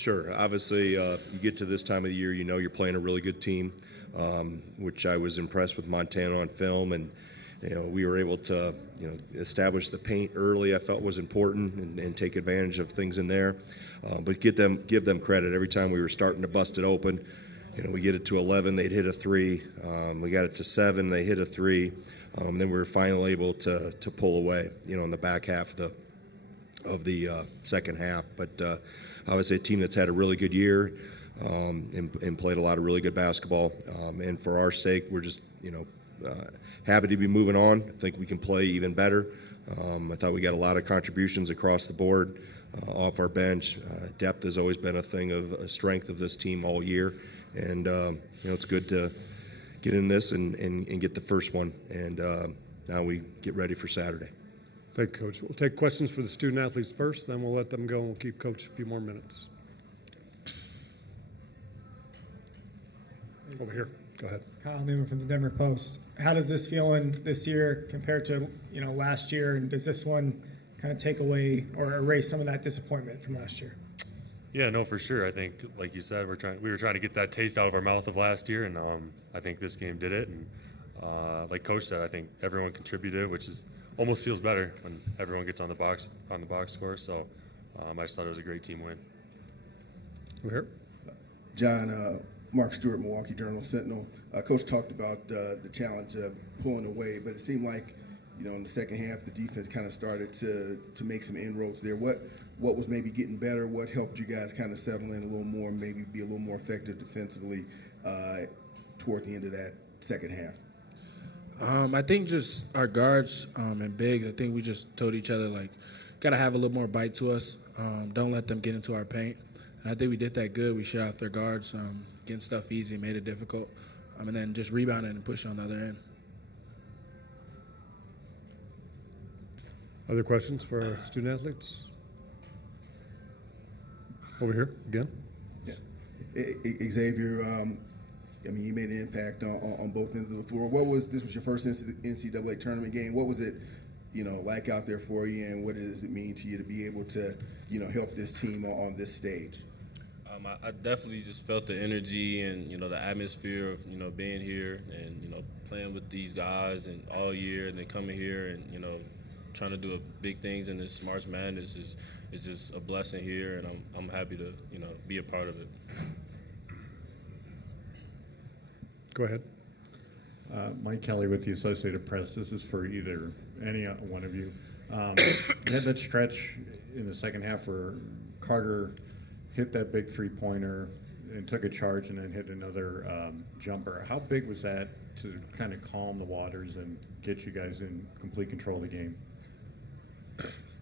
Sure. Obviously, you get to this time of the year, you know you're playing a really good team, which I was impressed with Montana on film, and we were able to establish the paint early. I felt was important, and take advantage of things in there. But give them credit. Every time we were starting to bust it open, we get it to 11, they'd hit a three. We got it to 7, they hit a three. Then we were finally able to pull away, in the back half of the second half. But obviously a team that's had a really good year and played a lot of really good basketball. And for our sake, we're just happy to be moving on. I think we can play even better. I thought we got a lot of contributions across the board off our bench. Depth has always been a strength of this team all year. And, it's good to get in this and get the first one. And now we get ready for Saturday. Thank you, Coach. We'll take questions for the student athletes first, then we'll let them go and we'll keep Coach a few more minutes. Over here. Go ahead. Kyle Newman from the Denver Post. How does this feel in this year compared to last year, and does this one kind of take away or erase some of that disappointment from last year? Yeah, no, for sure. I think, like you said, we were trying to get that taste out of our mouth of last year, and I think this game did it. And like Coach said, I think everyone contributed, which is almost feels better when everyone gets on the box score. So I just thought it was a great team win. Over here. John, Mark Stewart, Milwaukee Journal-Sentinel. Coach talked about the challenge of pulling away, but it seemed like, in the second half, the defense kind of started to make some inroads there. What was maybe getting better? What helped you guys kind of settle in a little more, maybe be a little more effective defensively toward the end of that second half? I think just our guards and bigs, I think we just told each other, got to have a little more bite to us. Don't let them get into our paint. And I think we did that good. We shut off their guards, getting stuff easy, made it difficult, and then just rebounded and pushed on the other end. Other questions for our student athletes? Over here again. Yeah, Xavier. You made an impact on both ends of the floor. This was your first NCAA tournament game. What was it, like out there for you, and what does it mean to you to be able to, help this team on this stage? I definitely just felt the energy and the atmosphere of being here and playing with these guys and all year, and then coming here and trying to do big things in this March Madness is just a blessing here, and I'm happy to be a part of it. Go ahead. Mike Kelly with the Associated Press. This is for either any one of you. You had that stretch in the second half where Carter hit that big three-pointer and took a charge and then hit another jumper. How big was that to kind of calm the waters and get you guys in complete control of the game?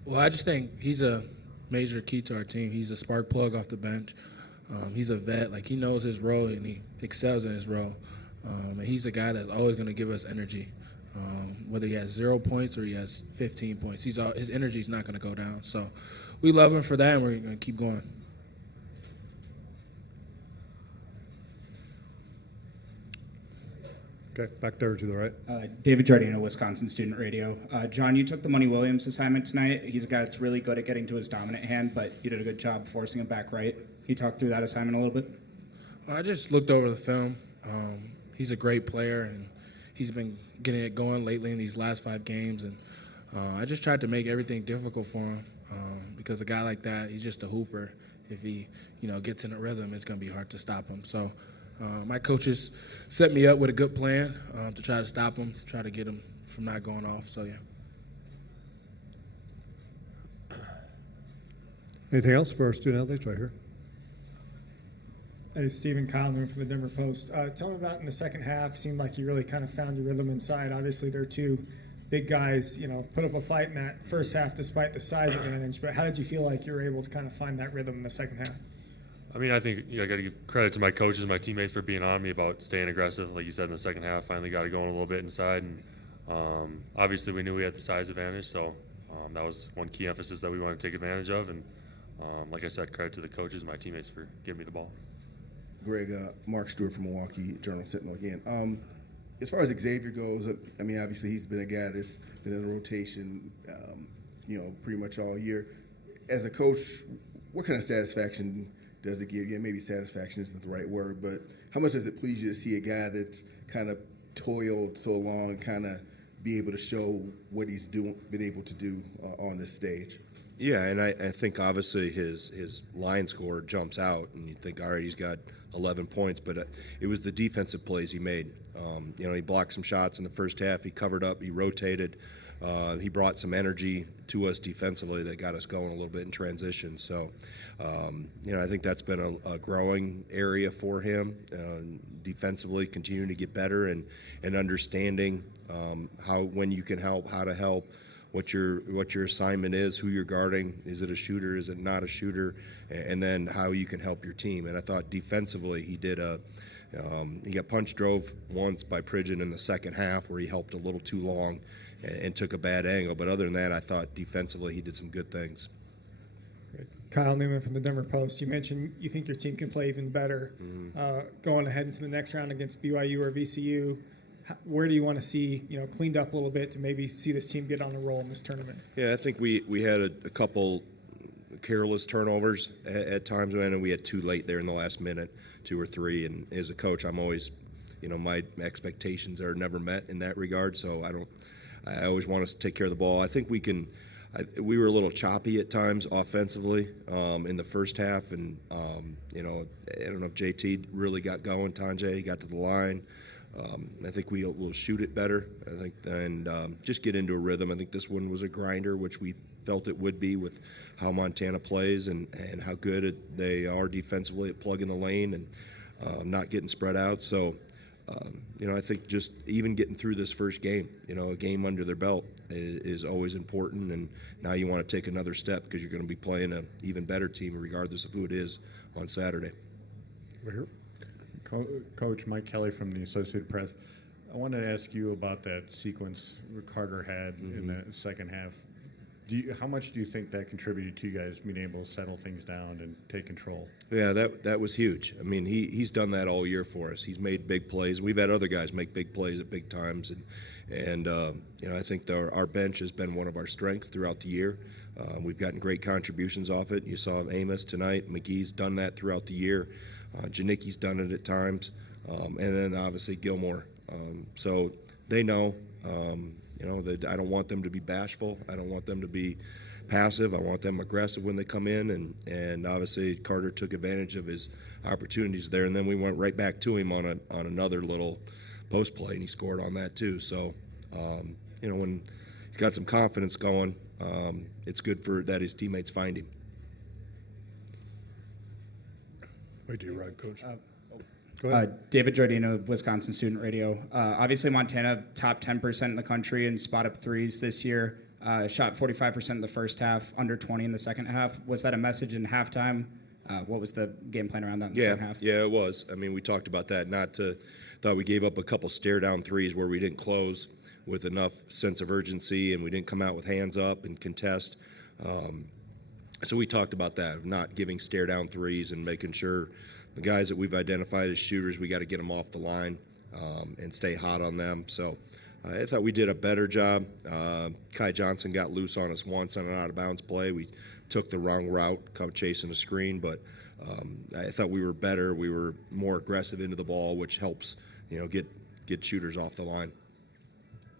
Well, I just think he's a major key to our team. He's a spark plug off the bench. He's a vet. He knows his role, and he excels in his role. And he's a guy that's always going to give us energy. Whether he has 0 points or he has 15 points, his energy is not going to go down. So we love him for that, and we're going to keep going. Okay, back there to the right. David Giardino, Wisconsin Student Radio. John, you took the Money Williams assignment tonight. He's a guy that's really good at getting to his dominant hand, but you did a good job forcing him back right. Can you talk through that assignment a little bit? I just looked over the film. He's a great player, and he's been getting it going lately in these last 5 games. And I just tried to make everything difficult for him because a guy like that, he's just a hooper. If he, gets in a rhythm, it's going to be hard to stop him. So my coaches set me up with a good plan to try to stop him, try to get him from not going off. So, yeah. Anything else for our student athletes right here? Hey, Stephen Conlon from the Denver Post. Tell me about in the second half. Seemed like you really kind of found your rhythm inside. Obviously, they're two big guys, put up a fight in that first half despite the size advantage. But how did you feel like you were able to kind of find that rhythm in the second half? I think I got to give credit to my coaches and my teammates for being on me about staying aggressive. Like you said, in the second half, finally got it going a little bit inside. And obviously, we knew we had the size advantage, so that was one key emphasis that we wanted to take advantage of. And like I said, credit to the coaches and my teammates for giving me the ball. Greg, Mark Stewart from Milwaukee Journal-Sentinel again. As far as Xavier goes, obviously he's been a guy that's been in the rotation, pretty much all year. As a coach, what kind of satisfaction does it give you, maybe satisfaction isn't the right word, but how much does it please you to see a guy that's kind of toiled so long and kind of be able to show what he's been able to do on this stage? Yeah, and I think obviously his line score jumps out, and you think, all right, he's got 11 points, but it was the defensive plays he made. He blocked some shots in the first half. He covered up. He rotated. He brought some energy to us defensively that got us going a little bit in transition. So, I think that's been a growing area for him defensively, continuing to get better and understanding when you can help, how to help, what your assignment is, who you're guarding, is it a shooter, is it not a shooter, and then how you can help your team. And I thought defensively he did he got punch drove once by Pridgeon in the second half where he helped a little too long and took a bad angle. But other than that, I thought defensively he did some good things. Kyle Newman from the Denver Post. You mentioned you think your team can play even better going ahead into the next round against BYU or VCU. Where do you want to see cleaned up a little bit to maybe see this team get on a roll in this tournament? Yeah, I think we had a couple careless turnovers at times, and we had two late there in the last minute, 2 or 3. And as a coach, I'm always, my expectations are never met in that regard. So I always want us to take care of the ball. I think we can. We were a little choppy at times offensively in the first half, and I don't know if JT really got going. Tanjay got to the line. I think we'll shoot it better. I think and just get into a rhythm. I think this one was a grinder, which we felt it would be with how Montana plays and how good they are defensively at plugging the lane and not getting spread out. So. I think just even getting through this first game, a game under their belt is always important. And now you want to take another step because you're going to be playing an even better team regardless of who it is on Saturday. Over here. Coach Mike Kelly from the Associated Press. I wanted to ask you about that sequence Carter had in the second half. How much do you think that contributed to you guys being able to settle things down and take control? Yeah, that was huge. I mean, he's done that all year for us. He's made big plays. We've had other guys make big plays at big times, and I think our bench has been one of our strengths throughout the year. We've gotten great contributions off it. You saw Amos tonight. McGee's done that throughout the year. Janicki's done it at times, and then obviously Gilmore. So they know. I don't want them to be bashful. I don't want them to be passive. I want them aggressive when they come in, and obviously Carter took advantage of his opportunities there, and then we went right back to him on another little post play, and he scored on that too. So, when he's got some confidence going, it's good that his teammates find him. Wait till you're right, Coach. Go ahead. David Giardino, Wisconsin Student Radio. Obviously, Montana top 10% in the country in spot up threes this year. Shot 45% in the first half, under 20 in the second half. Was that a message in halftime? What was the game plan around that in the second half? Yeah, it was. I mean, we talked about that. Thought we gave up a couple stare down threes where we didn't close with enough sense of urgency, and we didn't come out with hands up and contest. So we talked about that, of not giving stare down threes and making sure the guys that we've identified as shooters, we got to get them off the line and stay hot on them. So I thought we did a better job. Kai Johnson got loose on us once on an out-of-bounds play. We took the wrong route, chasing a screen, but I thought we were better. We were more aggressive into the ball, which helps, get shooters off the line.